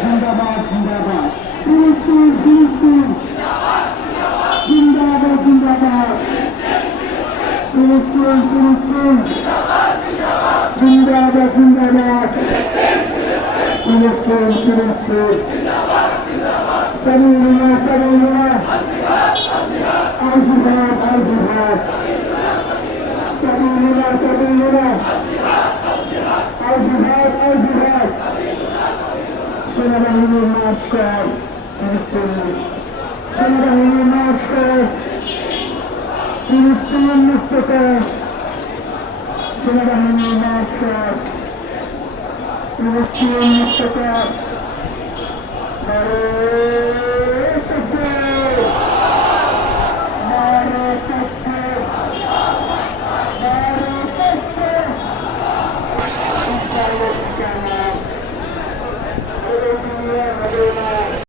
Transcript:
জিন্দাবাদ জিন্দাবাদ ফিলিস্তিন ফিলিস্তিন জিন্দাবাদ জিন্দাবাদ ফিলিস্তিন ফিলিস্তিন জিন্দাবাদ জিন্দাবাদ ফিলিস্তিন ফিলিস্তিন সাবিলুল্লাহ সাবিলুল্লাহ আল জিহাদ আল জিহাদ সাবিলুল্লাহ সাবিলুল্লাহ আল জিহাদ আল জিহাদ সেনাবাহিনীর মার্চ কর ফিলিস্তিন সেনাবাহিনীর মার্চ কর ফিলিস্তিন মুক্ত কর সেনাবাহিনীর মার্চ কর ফিলিস্তিন মুক্ত কর